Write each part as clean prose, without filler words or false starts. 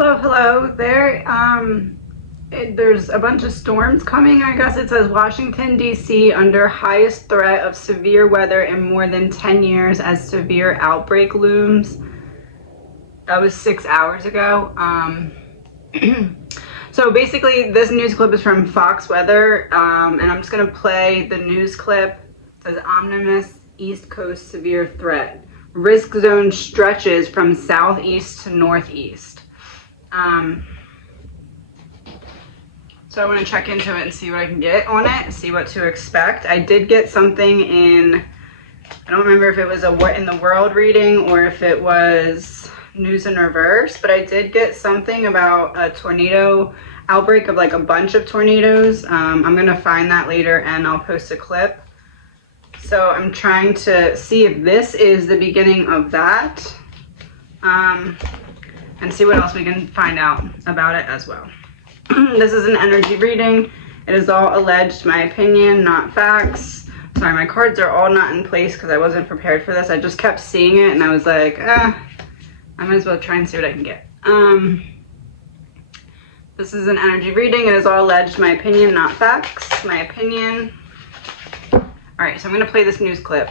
Hello. There's a bunch of storms coming. I guess it says Washington, D.C. under highest threat of severe weather in more than 10 years as severe outbreak looms. That was 6 hours ago. So basically, this news clip is from Fox Weather, and I'm just going to play the news clip. It says Omnibus East Coast severe threat. Risk zone stretches from southeast to northeast. So I want to check into it and see what I can get on it, see what to expect. I did get something in, I don't remember if it was a What in the World reading or if it was News in Reverse, but I did get something about a tornado outbreak of like a bunch of tornadoes. I'm going to find that later and I'll post a clip. So I'm trying to see if this is the beginning of that, and see what else we can find out about it as well. This is an energy reading. It is all alleged, my opinion, not facts. Sorry, my cards are all not in place because I wasn't prepared for this. I just kept seeing it and I was like, I might as well try and see what I can get. This is an energy reading. It is all alleged, my opinion, not facts. My opinion. All right, so I'm going to play this news clip.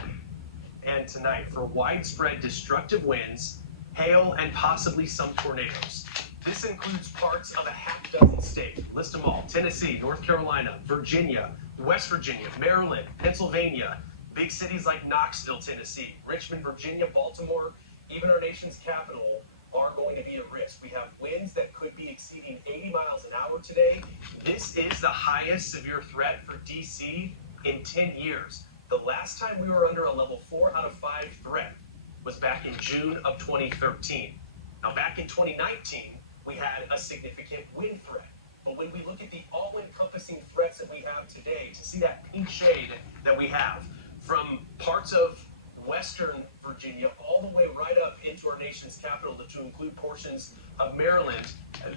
And tonight for widespread destructive winds, hail, and possibly some tornadoes. This includes parts of a half dozen states. List them all: Tennessee, North Carolina, Virginia, West Virginia, Maryland, Pennsylvania, big cities like Knoxville, Tennessee, Richmond, Virginia, Baltimore, even our nation's capital are going to be at risk. We have winds that could be exceeding 80 miles an hour today. This is the highest severe threat for DC in 10 years. The last time we were under a level 4 out of 5 threat was back in June of 2013. Now, back in 2019, we had a significant wind threat. But when we look at the all-encompassing threats that we have today, to see that pink shade that we have from parts of western Virginia all the way right up into our nation's capital to include portions of Maryland,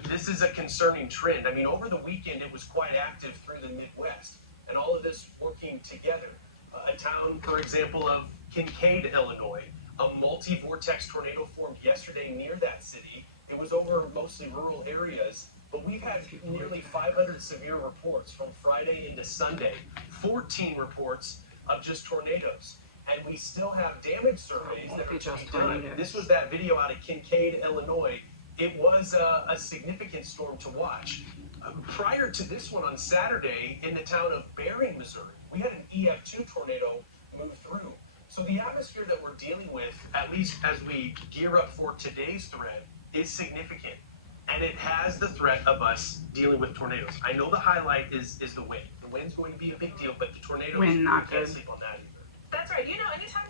this is a concerning trend. I mean, over the weekend, it was quite active through the Midwest, and all of this working together. A town, for example, of Kincaid, Illinois, a multi-vortex tornado formed yesterday near that city. It was over mostly rural areas, but we've had nearly 500 severe reports from Friday into Sunday, 14 reports of just tornadoes. And we still have damage surveys that are to be done. This was that video out of Kincaid, Illinois. It was a significant storm to watch. Prior to this one on Saturday in the town of Bering, Missouri, we had an EF2 tornado move through. So the atmosphere that we're dealing with, at least as we gear up for today's threat, is significant. And it has the threat of us dealing with tornadoes. I know the highlight is the wind. The wind's going to be a big deal, but the tornadoes, Wind, not can't good. sleep on that either. That's right. You know, anytime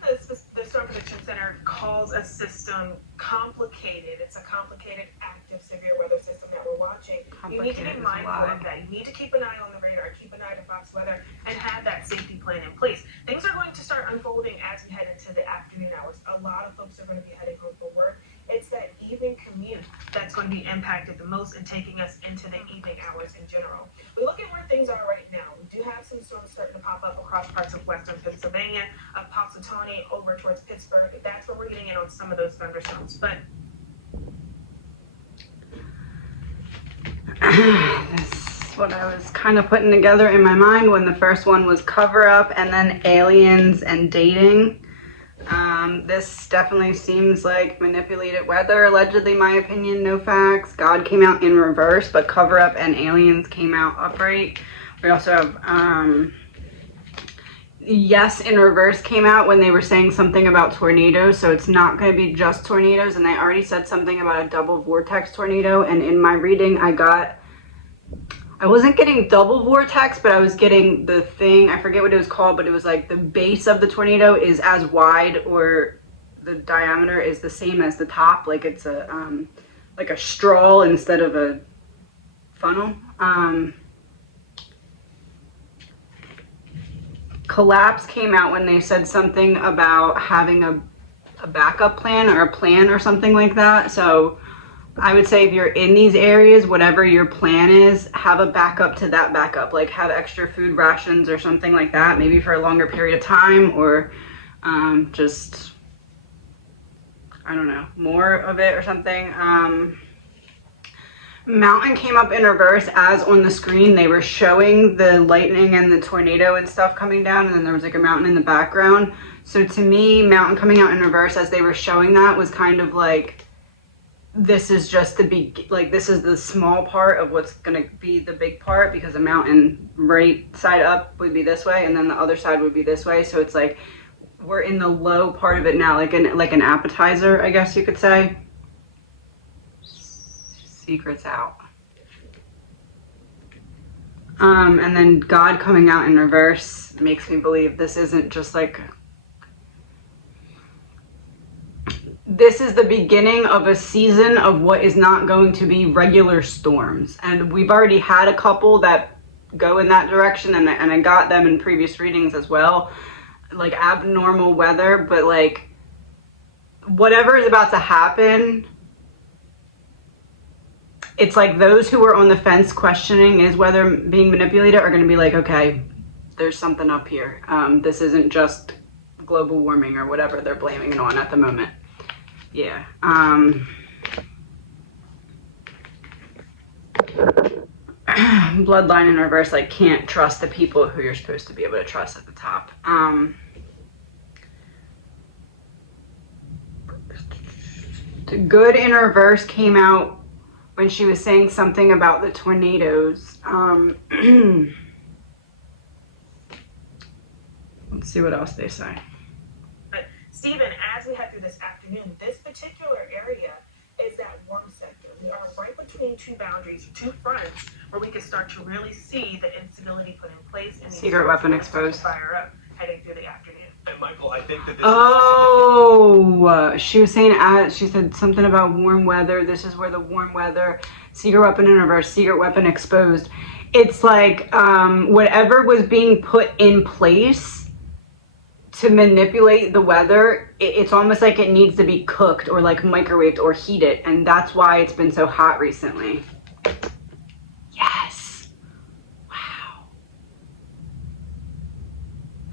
the Storm Prediction Center calls a system complicated, it's a complicated, active, severe weather system that we're watching. You need to be mindful of that. You need to keep an eye on the radar, keep an eye to Fox Weather, and have that safety plan in place. Things are going to start unfolding as we head into the afternoon hours. A lot of folks are going to be heading home for work. It's that evening commute that's going to be impacted the most and taking us into the evening hours in general. We look at where things are right now. We do have some storms starting to pop up across parts of western Pennsylvania, up Poxitawney, over towards Pittsburgh. That's where we're getting in on some of those thunderstorms. But This is what I was kind of putting together in my mind when the first one was cover up and then aliens and dating. This definitely seems like manipulated weather. Allegedly, my opinion, no facts. God came out in reverse, but cover up and aliens came out upright. We also have yes in reverse came out when they were saying something about tornadoes, so it's not going to be just tornadoes, and they already said something about a double vortex tornado. And in my reading I wasn't getting double vortex, but I was getting the thing, I forget what it was called, but it was like the base of the tornado is as wide, or the diameter is the same as the top, like it's a like a straw instead of a funnel. Collapse came out when they said something about having a backup plan or a plan or something like that. So I would say if you're in these areas, whatever your plan is, have a backup to that backup. Like have extra food rations or something like that, maybe for a longer period of time, or just, I don't know, more of it or something. Mountain came up in reverse as on the screen. They were showing the lightning and the tornado and stuff coming down, and then there was like a mountain in the background. So to me, mountain coming out in reverse as they were showing that was kind of like, this is just this is the small part of what's going to be the big part, because the mountain right side up would be this way and then the other side would be this way. So it's like we're in the low part of it now, like an appetizer, I guess you could say. Secrets out. And then God coming out in reverse makes me believe this isn't just like, this is the beginning of a season of what is not going to be regular storms. And we've already had a couple that go in that direction, and I got them in previous readings as well, like abnormal weather. But like whatever is about to happen, it's like those who are on the fence questioning is weather being manipulated are going to be like, okay, there's something up here. This isn't just global warming or whatever they're blaming it on at the moment. Yeah. Bloodline in reverse, like can't trust the people who you're supposed to be able to trust at the top. The good in reverse came out when she was saying something about the tornadoes. Let's see what else they say. But Stephen, as we head through this afternoon, this particular area is that warm sector. We are right between two boundaries, two fronts, where we can start to really see the instability put in place and secret weapon exposed. Fire up heading through the afternoon. And Michael, I think that this she was saying, she said something about warm weather. This is where the warm weather, secret weapon in reverse, secret weapon exposed. It's like whatever was being put in place to manipulate the weather, it's almost like it needs to be cooked or like microwaved or heated, and that's why it's been so hot recently. Yes. Wow.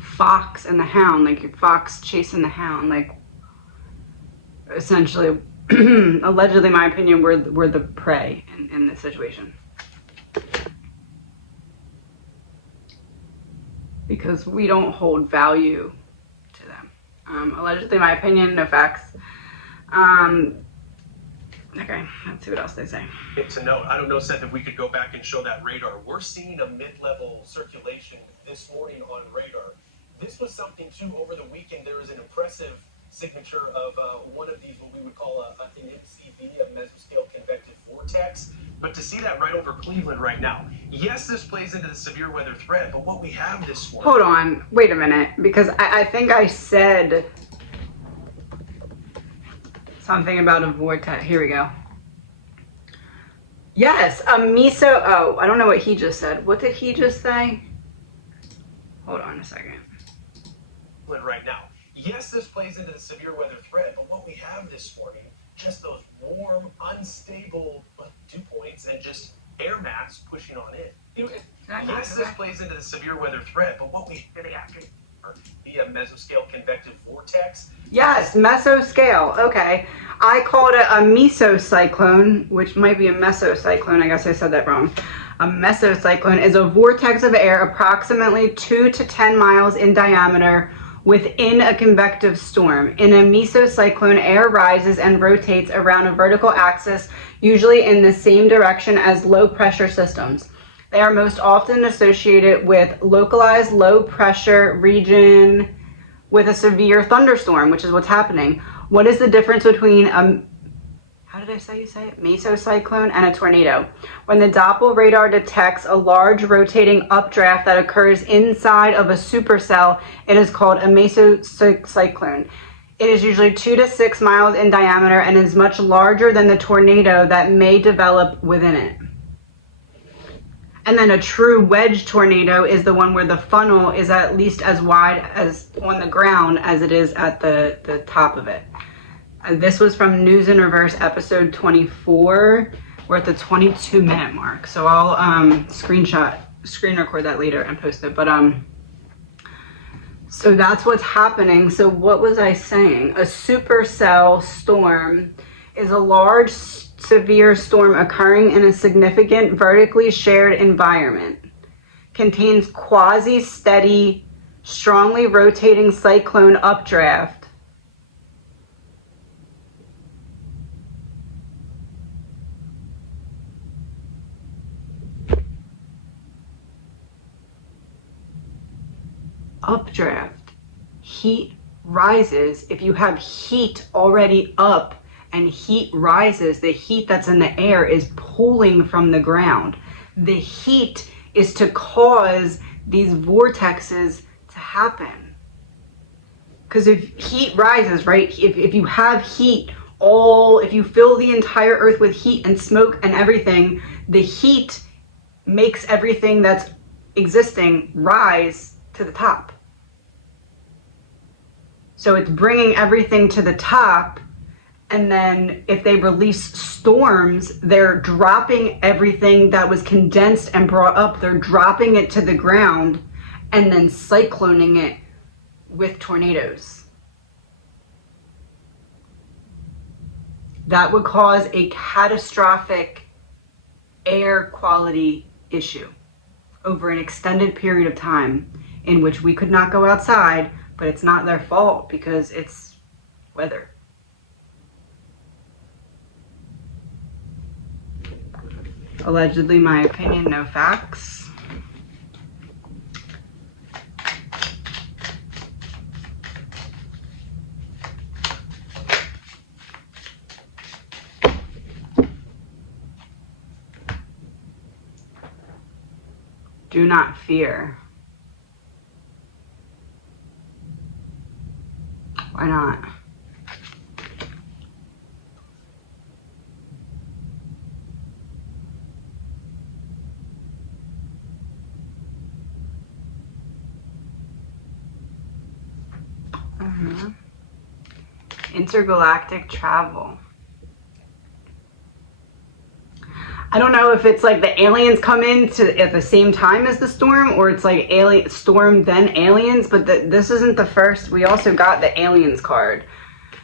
Fox and the hound, like fox chasing the hound, like essentially, allegedly, my opinion, we're the prey in this situation. Because we don't hold value to them. Allegedly, my opinion, no facts. Okay, let's see what else they say. To note, I don't know, Seth, if we could go back and show that radar. We're seeing a mid-level circulation this morning on radar. This was something, too, over the weekend. There was an impressive signature of one of these, what we would call an MCV, a mesoscale convective vortex. But to see that right over Cleveland right now, yes, this plays into the severe weather threat, but what we have this morning... Hold on, wait a minute, because I think I said something about a vortex. Here we go. Yes, a meso... Oh, I don't know what he just said. What did he just say? Hold on a second. Right now, yes, this plays into the severe weather threat, but what we have this morning, just those warm, unstable dew points and just air mass pushing on in. Yes, this plays into the severe weather threat, but what we really after via mesoscale convective vortex. Yes, mesoscale. Okay. I called it a mesocyclone, which might be a mesocyclone. I guess I said that wrong. A mesocyclone is a vortex of air approximately 2 to 10 miles in diameter within a convective storm. In a mesocyclone, air rises and rotates around a vertical axis, usually in the same direction as low-pressure systems. They are most often associated with localized low-pressure region with a severe thunderstorm, which is what's happening. What is the difference between a mesocyclone and a tornado? When the Doppler radar detects a large rotating updraft that occurs inside of a supercell, it is called a mesocyclone. It is usually 2 to 6 miles in diameter and is much larger than the tornado that may develop within it. And then a true wedge tornado is the one where the funnel is at least as wide as on the ground as it is at the top of it. This was from News in Reverse, episode 24. We're at the 22-minute mark. So I'll screen record that later and post it. But so that's what's happening. So what was I saying? A supercell storm is a large severe storm occurring in a significant vertically shared environment. Contains quasi-steady, strongly rotating cyclone updraft. Updraft. Heat rises. If you have heat already up and heat rises, the heat that's in the air is pulling from the ground. The heat is to cause these vortexes to happen. Because if heat rises, right, if you have heat, if you fill the entire earth with heat and smoke and everything, the heat makes everything that's existing rise to the top. So it's bringing everything to the top, and then if they release storms, they're dropping everything that was condensed and brought up, they're dropping it to the ground and then cycloning it with tornadoes. That would cause a catastrophic air quality issue over an extended period of time in which we could not go outside, but it's not their fault because it's weather. Allegedly, my opinion, no facts. Do not fear. Why not? Intergalactic travel. I don't know if it's like the aliens come in at the same time as the storm, or it's like storm then aliens, but this isn't the first. We also got the aliens card.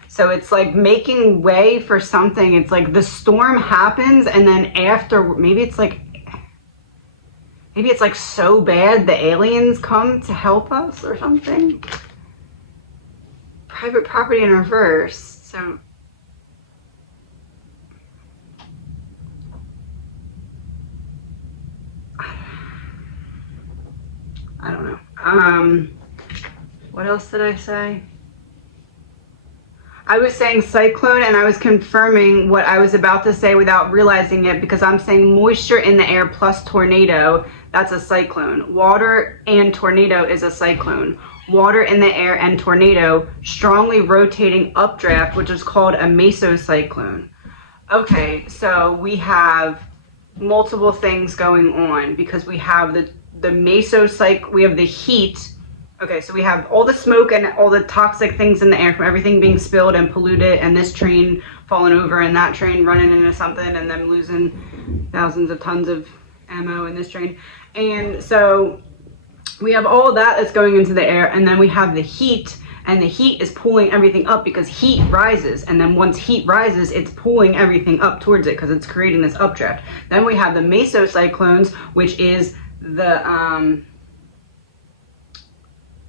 So it's like making way for something. It's like the storm happens, and then after, maybe it's like so bad the aliens come to help us or something. Private property in reverse. So I don't know. What else did I say? I was saying cyclone, and I was confirming what I was about to say without realizing it, because I'm saying moisture in the air plus tornado, that's a cyclone. Water and tornado is a cyclone. Water in the air and tornado, strongly rotating updraft, which is called a mesocyclone. Okay, so we have multiple things going on because we have the we have the heat. Okay, so we have all the smoke and all the toxic things in the air from everything being spilled and polluted, and this train falling over and that train running into something and them losing thousands of tons of ammo in this train. And so we have all that that's going into the air, and then we have the heat, and the heat is pulling everything up because heat rises, and then once heat rises, it's pulling everything up towards it because it's creating this updraft. Then we have the mesocyclones, which is the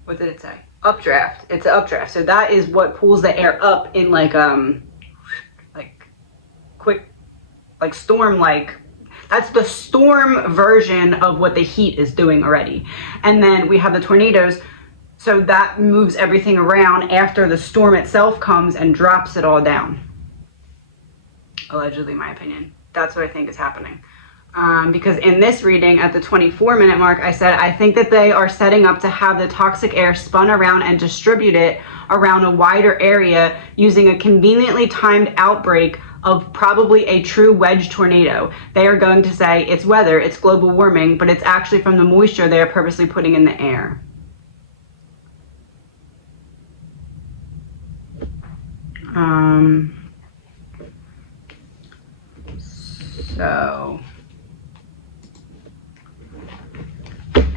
what did it say? Updraft. It's an updraft. So that is what pulls the air up in like quick, like storm, like that's the storm version of what the heat is doing already. And then we have the tornadoes. So that moves everything around after the storm itself comes and drops it all down. Allegedly, my opinion. That's what I think is happening. Because in this reading at the 24-minute mark, I said, I think that they are setting up to have the toxic air spun around and distribute it around a wider area using a conveniently timed outbreak of probably a true wedge tornado. They are going to say it's weather, it's global warming, but it's actually from the moisture they are purposely putting in the air.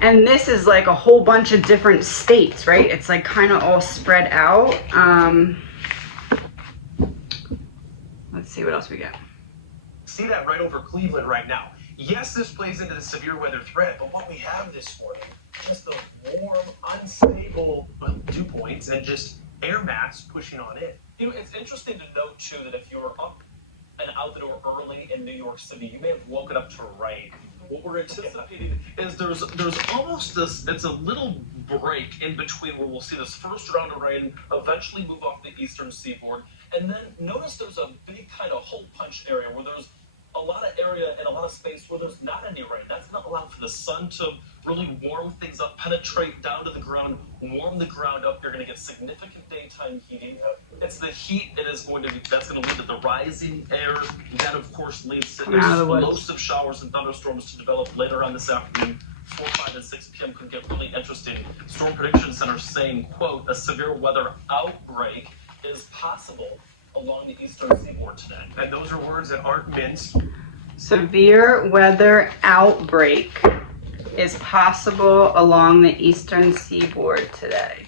And this is like a whole bunch of different states, right? It's like kind of all spread out. Let's see what else we got. see that right over Cleveland right now. Yes, this plays into the severe weather threat, but what we have this morning, just the warm, unstable dew points and just air mass pushing on in. You know, it's interesting to note too that if you're up and out the door early in New York City, you may have woken up to rain. What we're anticipating is there's almost this, it's a little break in between where we'll see this first round of rain eventually move off the eastern seaboard. And then notice there's a big kind of hole punch area where there's a lot of area and a lot of space where there's not any rain. That's not allowing for the sun to really warm things up, penetrate down to the ground, warm the ground up. You're going to get significant daytime heating. It's the heat that is going to be, that's going to lead to the rising air. That, of course, leads to explosive showers and thunderstorms to develop later on this afternoon. 4, 5, and 6 p.m. could get really interesting. Storm Prediction Center saying, quote, a severe weather outbreak is possible along the eastern seaboard today. And those are words that aren't minced. Severe weather outbreak is possible along the eastern seaboard today.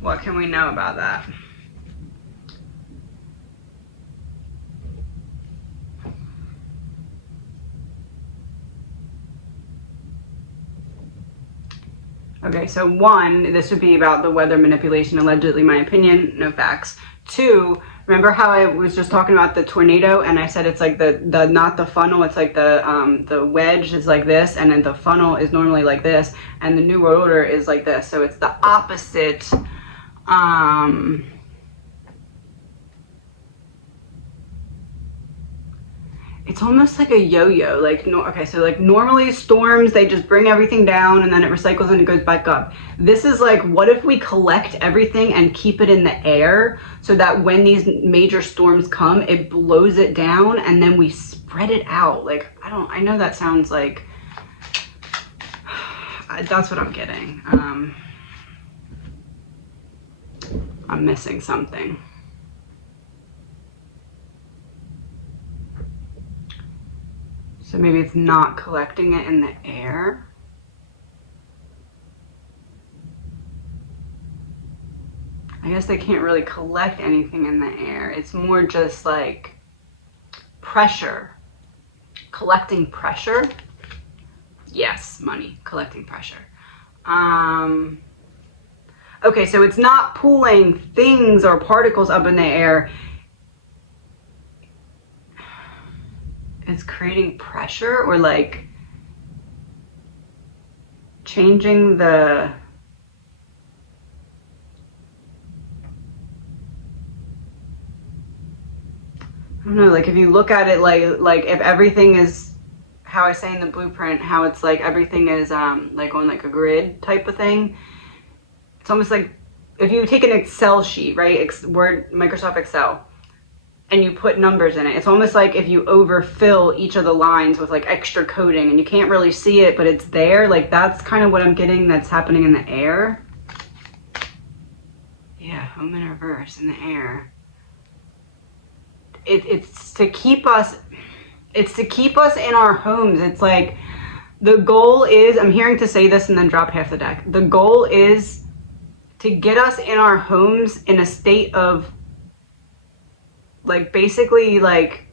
What can we know about that? Okay, so 1, this would be about the weather manipulation, allegedly my opinion, no facts. 2, remember how I was just talking about the tornado and I said it's like the not the funnel, it's like the wedge is like this, and then the funnel is normally like this, and the New World Order is like this. So it's the opposite. It's almost like a yo-yo. Like, no, okay, so like normally storms, they just bring everything down and then it recycles and it goes back up. This is like, what if we collect everything and keep it in the air so that when these major storms come, it blows it down and then we spread it out? Like, I know that sounds like, that's what I'm getting. I'm missing something. So maybe it's not collecting it in the air. I guess they can't really collect anything in the air. It's more just like pressure. Collecting pressure. Yes, money, collecting pressure. Okay, so it's not pulling things or particles up in the air. It's creating pressure or like changing the I don't know, like if you look at it like if everything is how I say in the blueprint, how it's like everything is like on like a grid type of thing. It's almost like if you take an Excel sheet, right? Microsoft Excel, and you put numbers in it. It's almost like if you overfill each of the lines with like extra coding and you can't really see it, but it's there. Like that's kind of what I'm getting that's happening in the air. Yeah, home in reverse in the air. It's to keep us in our homes. It's like the goal is, I'm hearing to say this and then drop half the deck. The goal is to get us in our homes in a state of like basically like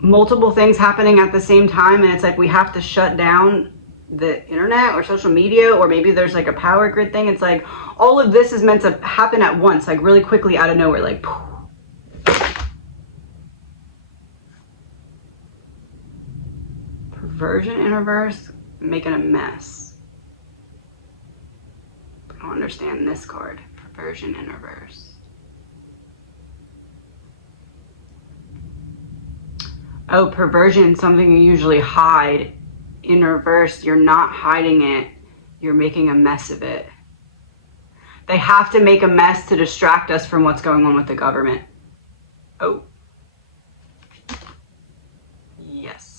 multiple things happening at the same time, and it's like we have to shut down the internet or social media, or maybe there's like a power grid thing. It's like all of this is meant to happen at once, like really quickly out of nowhere, like perversion in reverse, making a mess. I don't understand this card. Perversion in reverse. Oh, perversion, something you usually hide. In reverse, you're not hiding it. You're making a mess of it. They have to make a mess to distract us from what's going on with the government. Oh. Yes.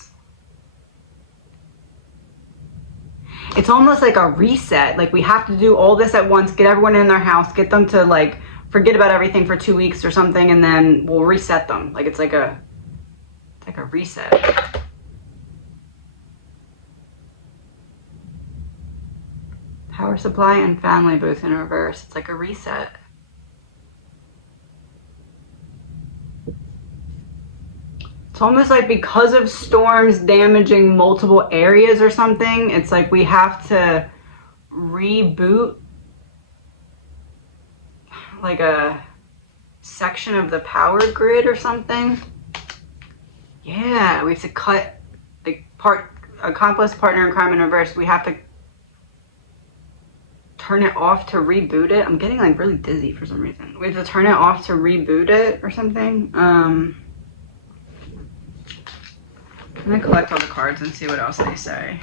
It's almost like a reset. Like we have to do all this at once, get everyone in their house, get them to like forget about everything for 2 weeks or something, and then we'll reset them. Like it's like a reset. Power supply and family both in reverse. It's like a reset. It's almost like because of storms damaging multiple areas or something, it's like we have to reboot like a section of the power grid or something. Yeah, we have to cut the accomplice, partner in crime in reverse. We have to turn it off to reboot it. I'm getting like really dizzy for some reason. We have to turn it off to reboot it or something. I'm gonna collect all the cards and see what else they say.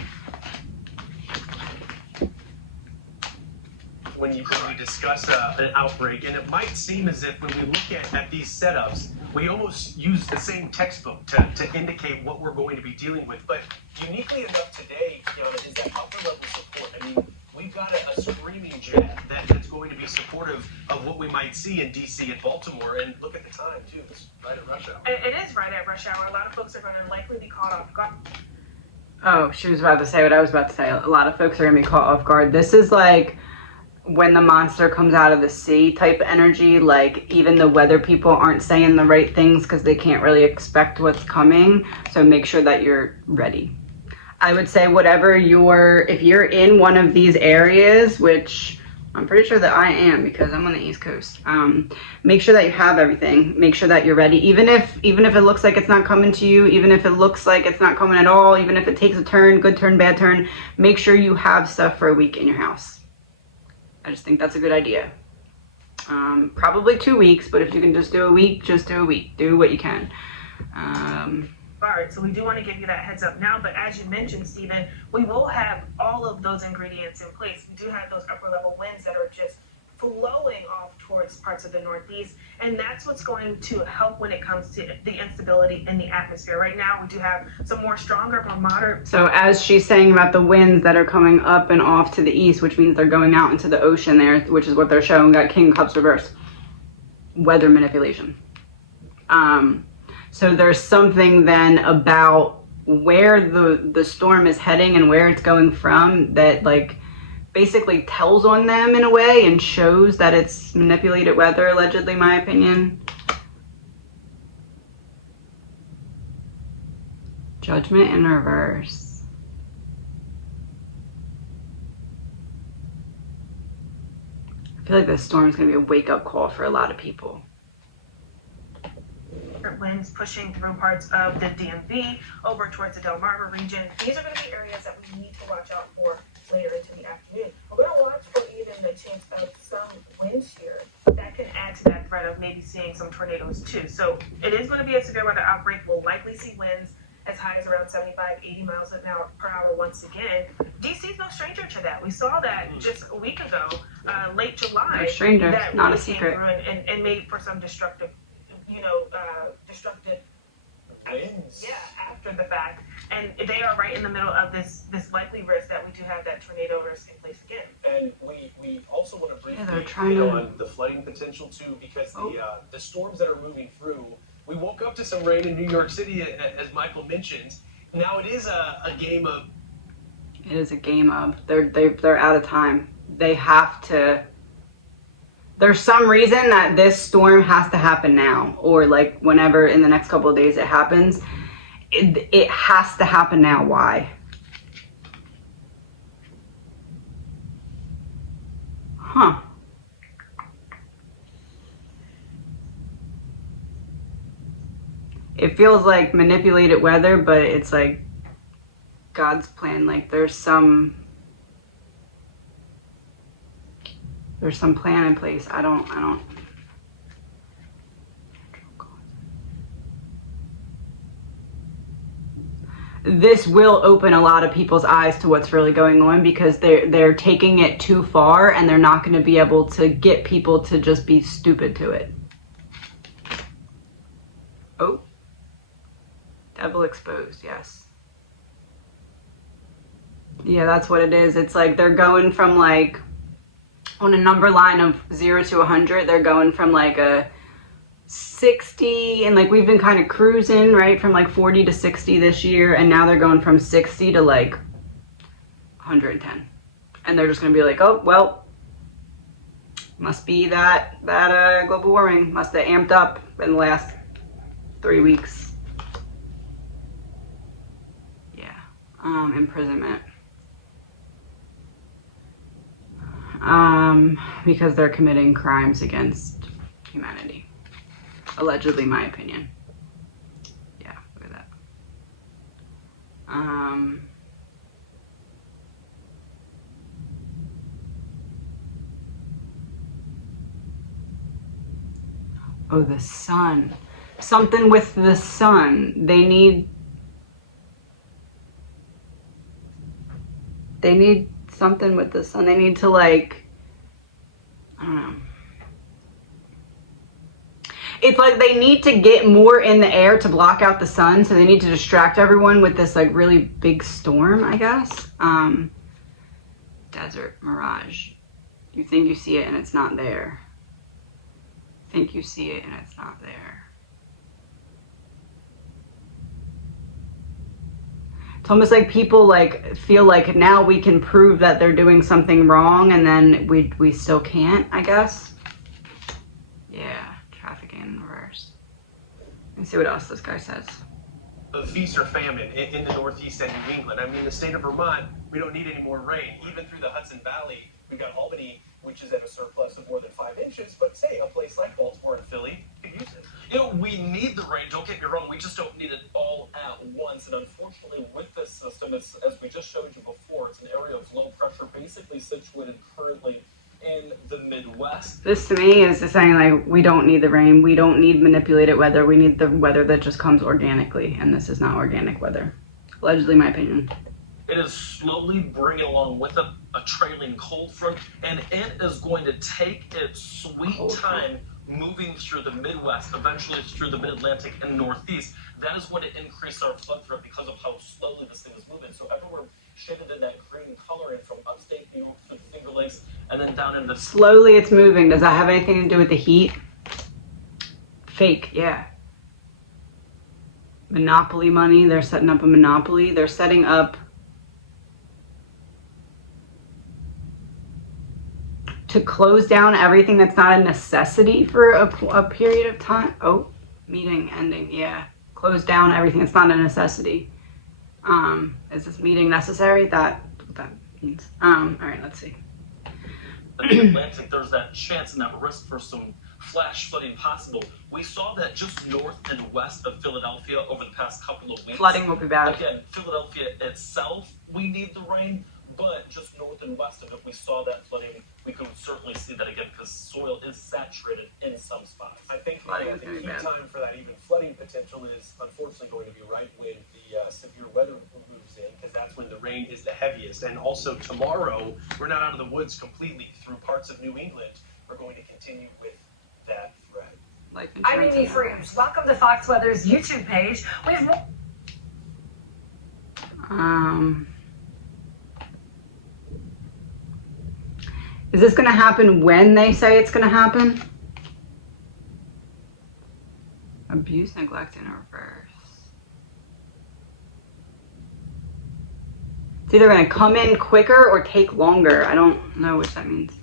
When we discuss an outbreak, and it might seem as if when we look at these setups, we almost use the same textbook to indicate what we're going to be dealing with. But uniquely enough today, Kiana, is that upper level support. I mean, we've got a screaming jet that's going to be supportive of what we might see in DC and Baltimore. And look at the time, too. It's right at rush hour. It is right at rush hour. A lot of folks are going to likely be caught off guard. Oh, she was about to say what I was about to say. A lot of folks are going to be caught off guard. This is like when the monster comes out of the sea type energy. Like, even the weather people aren't saying the right things because they can't really expect what's coming. So make sure that you're ready. I would say if you're in one of these areas, which I'm pretty sure that I am because I'm on the East Coast, make sure that you have everything. Make sure that you're ready. Even if it looks like it's not coming to you, even if it looks like it's not coming at all, even if it takes a turn, good turn, bad turn, make sure you have stuff for a week in your house. I just think that's a good idea. Probably 2 weeks, but if you can just do a week, just do a week. Do what you can. So we do want to give you that heads up now, but as you mentioned, Stephen, we will have all of those ingredients in place. We do have those upper level winds that are just flowing off towards parts of the Northeast, and that's what's going to help when it comes to the instability in the atmosphere. Right now, we do have some more stronger, more moderate. So as she's saying about the winds that are coming up and off to the east, which means they're going out into the ocean there, which is what they're showing, got King of Cups reversed. Weather manipulation. So there's something then about where the storm is heading and where it's going from that like basically tells on them in a way and shows that it's manipulated weather, allegedly, my opinion. Judgment in reverse. I feel like this storm is going to be a wake-up call for a lot of people. Winds pushing through parts of the DMV over towards the Delmarva region. These are going to be areas that we need to watch out for later into the afternoon. We're going to watch for even the chance of some wind shear that can add to that threat of maybe seeing some tornadoes too. So it is going to be a severe weather outbreak. We'll likely see winds as high as around 75, 80 miles per hour once again. DC is no stranger to that. We saw that just a week ago, late July. No stranger, that not really a secret. Came through and made for some destructive winds. Yeah, after the fact. And they are right in the middle of this likely risk that we do have that tornado risk in place again. And we also want to briefly on the flooding potential too, because the storms that are moving through, we woke up to some rain in New York City, as Michael mentioned. Now it is a game of. It is a game of. They're out of time. They have to. There's some reason that this storm has to happen now, or like whenever in the next couple of days it happens. It has to happen now. Why? Huh. It feels like manipulated weather, but it's like God's plan. Like there's some plan in place. I don't. This will open a lot of people's eyes to what's really going on, because they're taking it too far and they're not going to be able to get people to just be stupid to it. Oh. Devil exposed, yes. Yeah, that's what it is. It's like they're going from like, on a number line of 0 to 100, they're going from like a 60, and like we've been kind of cruising, right, from like 40 to 60 this year, and now they're going from 60 to like 110. And they're just going to be like, oh, well, must be that global warming must have amped up in the last 3 weeks. imprisonment. Because they're committing crimes against humanity. Allegedly, my opinion. Yeah, look at that. Oh, the sun. Something with the sun. They need something with the sun. They need to, like, I don't know. It's like they need to get more in the air to block out the sun, so they need to distract everyone with this, like, really big storm, I guess. Desert mirage. You think you see it and it's not there. Think you see it and it's not there. It's almost like people like feel like now we can prove that they're doing something wrong, and then we still can't, I guess. Yeah, trafficking in reverse. Let's see what else this guy says. The feast or famine in the Northeast and New England. I mean, the state of Vermont, we don't need any more rain. Even through the Hudson Valley, we've got Albany, which is at a surplus of more than 5 inches. But say a place like Baltimore and Philly could use it. You know, we need the rain, don't get me wrong, we just don't need it all at once. And unfortunately, with this system, it's, as we just showed you before, it's an area of low pressure, basically situated currently in the Midwest. This to me is just saying, like, we don't need the rain. We don't need manipulated weather. We need the weather that just comes organically. And this is not organic weather. Allegedly, my opinion. It is slowly bringing along with it a trailing cold front, and it is going to take its sweet time moving through the Midwest, eventually through the Mid-Atlantic and Northeast. That is going to increase our flood threat because of how slowly this thing is moving. So everywhere shaded in that green color, and from upstate New York to the Finger Lakes, and then down in the... Slowly it's moving. Does that have anything to do with the heat? Fake, yeah. Monopoly money. They're setting up a monopoly. They're setting up to close down everything that's not a necessity for a period of time. Oh, meeting ending. Yeah, close down everything that's not a necessity. Is this meeting necessary? That's what that means. All right, let's see. The Atlantic, there's that chance and that risk for some flash flooding possible. We saw that just north and west of Philadelphia over the past couple of weeks. Flooding will be bad. Again, Philadelphia itself, we need the rain, but just north and west of it, we saw that flooding. We could certainly see that again because soil is saturated in some spots. I think Flooding the is key bad. time for that even flooding potential is unfortunately going to be right when the severe weather moves in, because that's when the rain is the heaviest. And also tomorrow, we're not out of the woods completely. Through parts of New England, we're going to continue with that threat. Life I'm insurance Amy and Freems. Welcome to Fox Weather's YouTube page. We have Is this going to happen when they say it's going to happen? Abuse, neglect, and reverse. It's either going to come in quicker or take longer. I don't know which that means.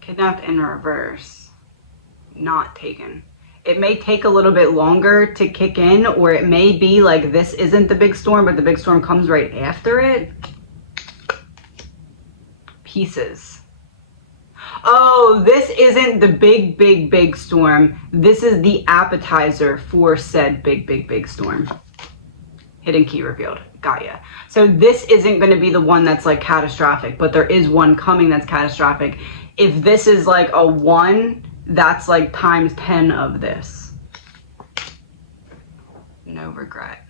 Kidnapped in reverse. Not taken. It may take a little bit longer to kick in, or it may be like this isn't the big storm, but the big storm comes right after it. Pieces. Oh, this isn't the big storm. This is the appetizer for said big storm. Hidden key revealed. Got ya. So this isn't going to be the one that's like catastrophic, but there is one coming that's catastrophic. If this is like a 1, that's like times 10 of this. No regret.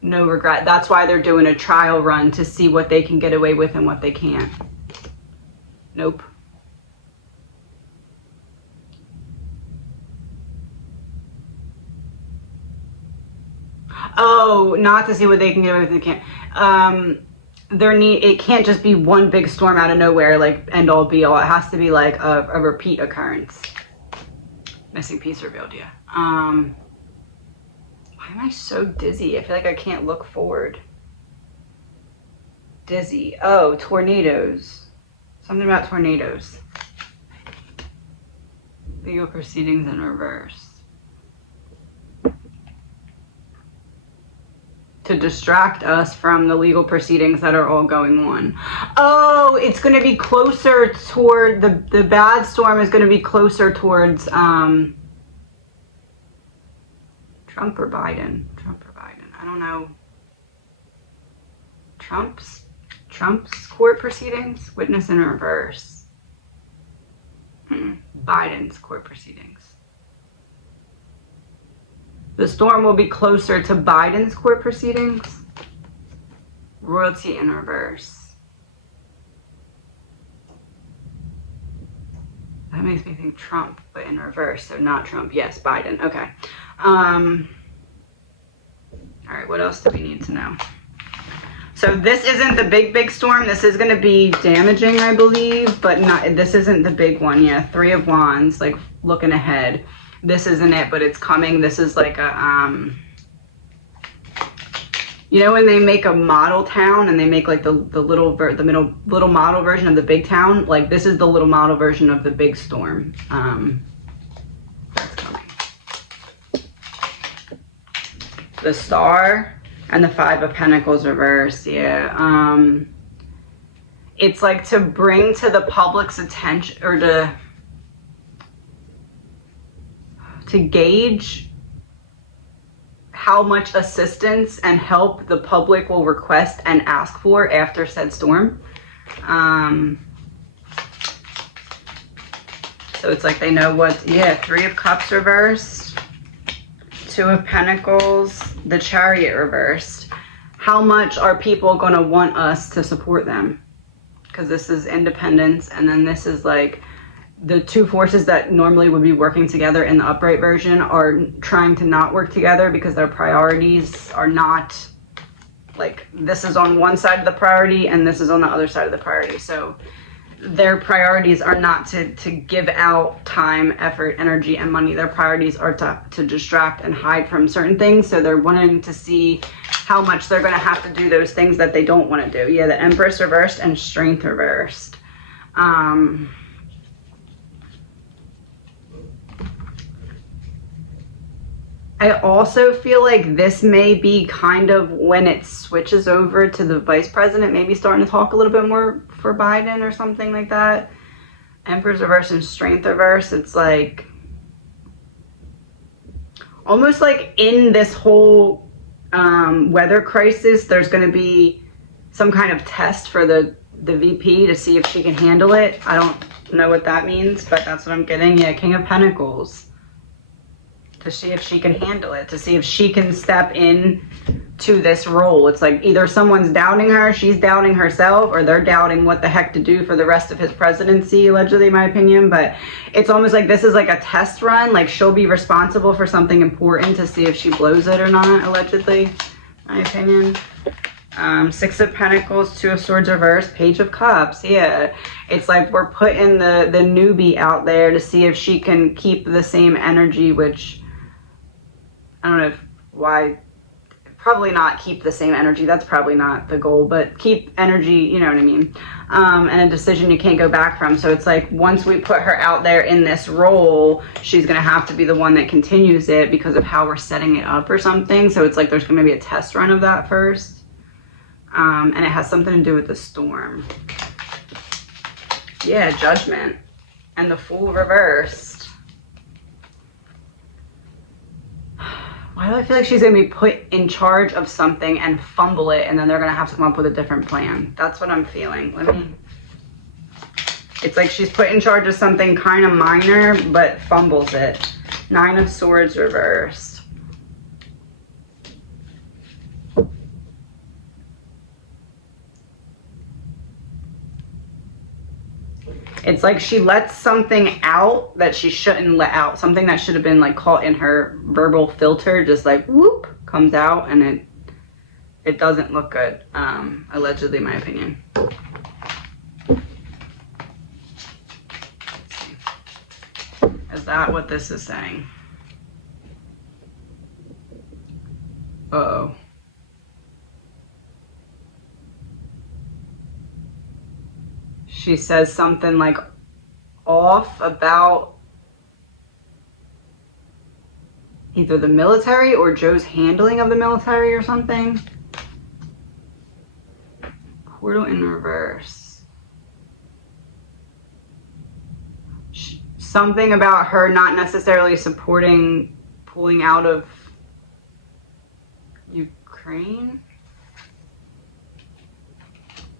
No regret. That's why they're doing a trial run to see what they can get away with and what they can't. Nope. Oh, not to see what they can get away with and can't. It can't just be one big storm out of nowhere, like end all be all. It has to be like a repeat occurrence. Missing piece revealed, yeah. Why am I so dizzy? I feel like I can't look forward. Dizzy. Oh, tornadoes. Something about tornadoes. Legal proceedings in reverse. to distract us from the legal proceedings that are all going on. Oh, it's going to be closer toward the bad storm is going to be closer towards Trump or Biden. Trump or Biden. I don't know. Trump's court proceedings, witness in reverse. Biden's court proceedings. The storm will be closer to Biden's court proceedings. Royalty in reverse. That makes me think Trump, but in reverse, so not Trump. Yes, Biden. Okay. All right, what else do we need to know? So this isn't the big storm. This is going to be damaging, I believe, but not. This isn't the big one. Yeah, 3 of Wands, like looking ahead. This isn't it, but it's coming. This is like a, you know when they make a model town and they make like the little model version of the big town? Like this is the little model version of the big storm. That's coming. The Star and the 5 of Pentacles reverse, yeah. It's like to bring to the public's attention, or to gauge how much assistance and help the public will request and ask for after said storm. So it's like they know what, yeah, 3 of Cups reversed, 2 of Pentacles, the Chariot reversed. How much are people going to want us to support them? Because this is independence, and then this is like the 2 forces that normally would be working together in the upright version are trying to not work together because their priorities are not, like this is on one side of the priority and this is on the other side of the priority. So their priorities are not to give out time, effort, energy, and money. Their priorities are to distract and hide from certain things. So they're wanting to see how much they're going to have to do those things that they don't want to do. Yeah, the Empress reversed and Strength reversed. I also feel like this may be kind of when it switches over to the vice president, maybe starting to talk a little bit more for Biden or something like that. Emperor's reverse and Strength reverse. It's like almost like in this whole weather crisis, there's going to be some kind of test for the VP to see if she can handle it. I don't know what that means, but that's what I'm getting. Yeah, King of Pentacles. To see if she can handle it, to see if she can step in to this role. It's like either someone's doubting her, she's doubting herself, or they're doubting what the heck to do for the rest of his presidency, allegedly, in my opinion. But it's almost like this is like a test run. Like she'll be responsible for something important to see if she blows it or not, allegedly, in my opinion. 6 of Pentacles, 2 of Swords reverse, Page of Cups. Yeah, it's like we're putting the newbie out there to see if she can keep the same energy, which I don't know why, probably not keep the same energy. That's probably not the goal, but keep energy, you know what I mean? And a decision you can't go back from. So it's like once we put her out there in this role, she's going to have to be the one that continues it because of how we're setting it up or something. So it's like there's going to be a test run of that first. And it has something to do with the storm. Yeah, Judgment. And the Fool reversed. Why do I feel like she's going to be put in charge of something and fumble it, and then they're going to have to come up with a different plan? That's what I'm feeling. It's like she's put in charge of something kind of minor, but fumbles it. 9 of Swords reversed. It's like she lets something out that she shouldn't let out. Something that should have been like caught in her verbal filter, just like whoop, comes out, and it doesn't look good. Allegedly, my opinion. Is that what this is saying? Uh-oh. She says something like off about either the military or Joe's handling of the military or something. Portal in reverse. Something about her not necessarily supporting pulling out of Ukraine?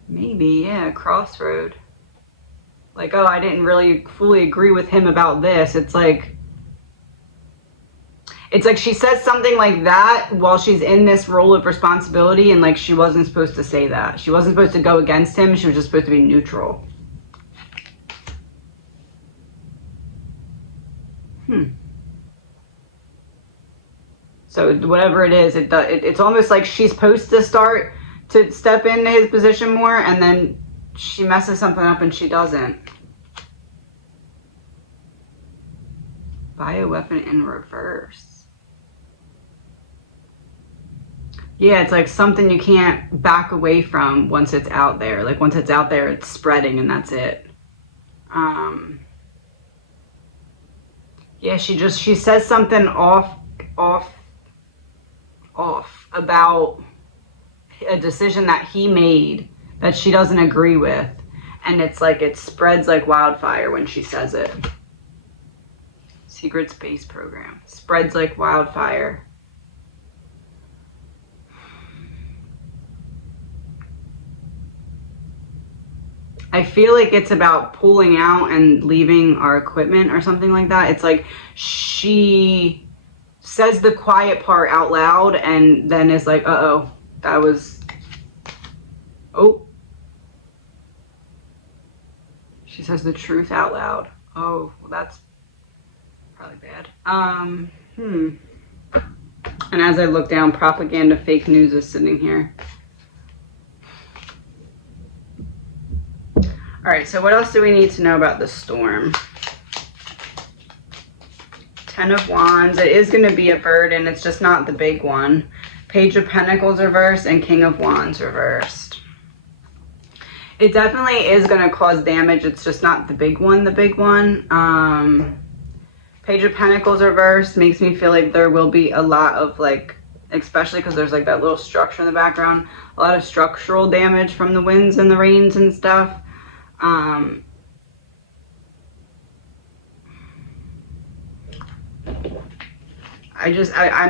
Maybe, yeah, crossroad. Like, oh, I didn't really fully agree with him about this. It's like she says something like that while she's in this role of responsibility, and like she wasn't supposed to say that. She wasn't supposed to go against him. She was just supposed to be neutral. So whatever it is, it's almost like she's supposed to start to step into his position more, and then she messes something up and she doesn't. Bioweapon in reverse. Yeah, it's like something you can't back away from once it's out there. Like once it's out there, it's spreading and that's it. Yeah, she says something off about a decision that he made that she doesn't agree with, and it's like it spreads like wildfire when she says it. Secret space program spreads like wildfire. I feel like it's about pulling out and leaving our equipment or something like that. It's like she says the quiet part out loud and then is like, uh-oh, that was, oh. She says the truth out loud. Oh, well, that's probably bad. And as I look down, propaganda, fake news is sitting here. All right, so what else do we need to know about the storm? Ten of Wands. It is going to be a burden. It's just not the big one. Page of Pentacles reversed and King of Wands reversed. It definitely is going to cause damage. It's just not the big one, Page of Pentacles reversed makes me feel like there will be a lot of like, especially because there's like that little structure in the background, a lot of structural damage from the winds and the rains and stuff. I'm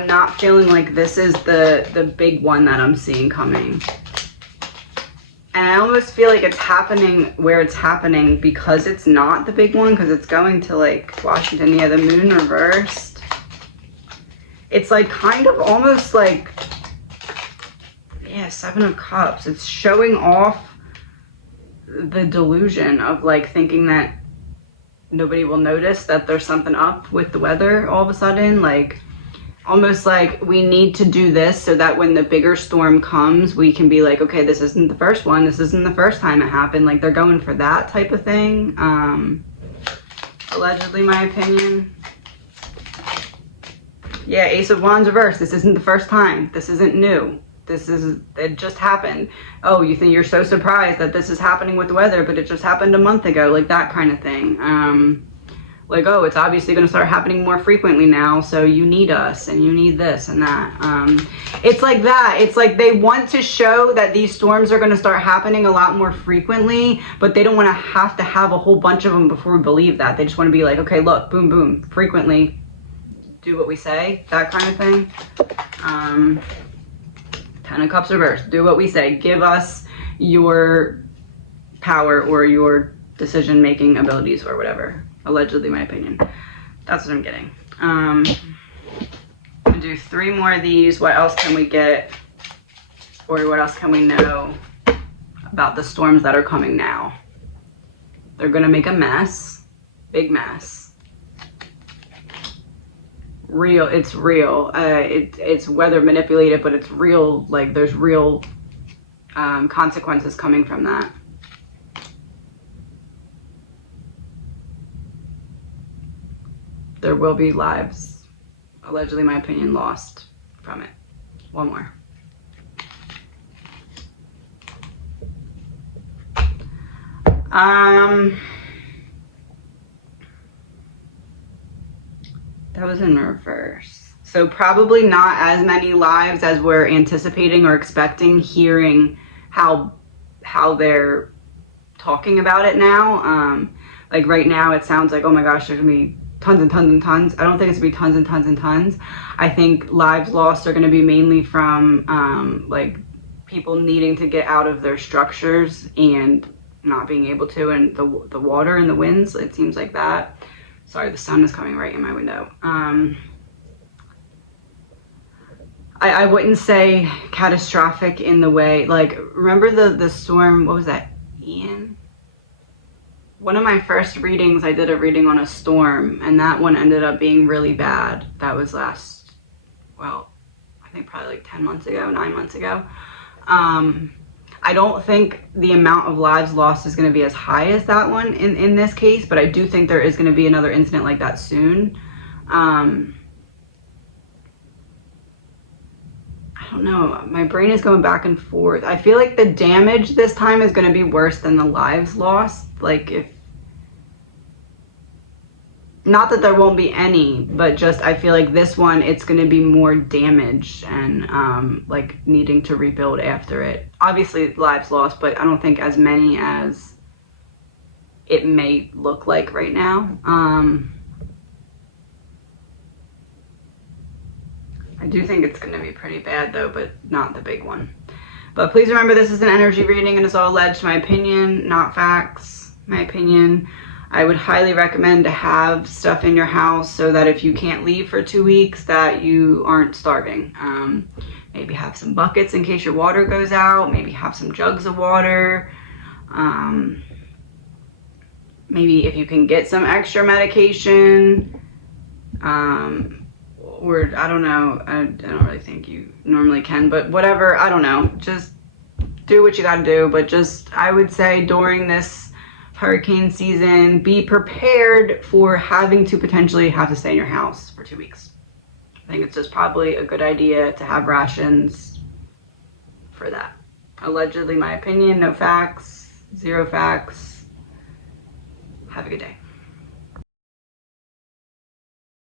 not feeling like this is the big one that I'm seeing coming. And I almost feel like it's happening where it's happening because it's not the big one, because it's going to like Washington. Yeah, the moon reversed. It's like kind of almost like, yeah, Seven of Cups. It's showing off the delusion of like thinking that nobody will notice that there's something up with the weather all of a sudden, like almost like we need to do this so that when the bigger storm comes we can be like, okay, this isn't the first one, this isn't the first time it happened. Like they're going for that type of thing, allegedly, my opinion. Yeah, Ace of Wands reversed. This isn't the first time, this isn't new. It just happened. Oh, you think you're so surprised that this is happening with the weather, but it just happened a month ago, like that kind of thing. Like, oh, it's obviously going to start happening more frequently now, so you need us and you need this and that. It's like that. It's like they want to show that these storms are going to start happening a lot more frequently, but they don't want to have a whole bunch of them before we believe that. They just want to be like, okay, look, boom, boom, frequently, do what we say, that kind of thing. Ten of Cups reversed. Do what we say. Give us your power or your decision-making abilities or whatever. Allegedly, my opinion. That's what I'm getting. I'm gonna do 3 more of these. What else can we get? Or what else can we know about the storms that are coming now? They're gonna make a mess. Big mess. Real, it's real. It's weather manipulated, but it's real. Like there's real consequences coming from that. There will be lives, allegedly, my opinion, lost from it. One more. That was in reverse. So probably not as many lives as we're anticipating or expecting, hearing how how they're talking about it now. Like right now it sounds like, oh my gosh, there's gonna be tons and tons and tons. I don't think it's gonna be tons and tons and tons. I think lives lost are gonna be mainly from like people needing to get out of their structures and not being able to, and the water and the winds, it seems like that. Sorry, the sun is coming right in my window. I wouldn't say catastrophic in the way, like, remember the storm, what was that, Ian? One of my first readings, I did a reading on a storm, and that one ended up being really bad. That was I think probably like 10 months ago, 9 months ago. I don't think the amount of lives lost is going to be as high as that one in this case, but I do think there is going to be another incident like that soon. I don't know. My brain is going back and forth. I feel like the damage this time is going to be worse than the lives lost. Like, if not that there won't be any, but just I feel like this one, it's going to be more damage and like needing to rebuild after it. Obviously lives lost, but I don't think as many as it may look like right now. I do think it's going to be pretty bad though, but not the big one. But please remember, this is an energy reading and it's all alleged, my opinion, not facts. My opinion. I would highly recommend to have stuff in your house so that if you can't leave for 2 weeks, that you aren't starving. Maybe have some buckets in case your water goes out. Maybe have some jugs of water. Maybe if you can get some extra medication. Or I don't know. I don't really think you normally can, but whatever. I don't know. Just do what you got to do. But just, I would say during this hurricane season, be prepared for having to potentially have to stay in your house for 2 weeks. I think it's just probably a good idea to have rations for that. Allegedly, my opinion, no facts, zero facts. Have a good day.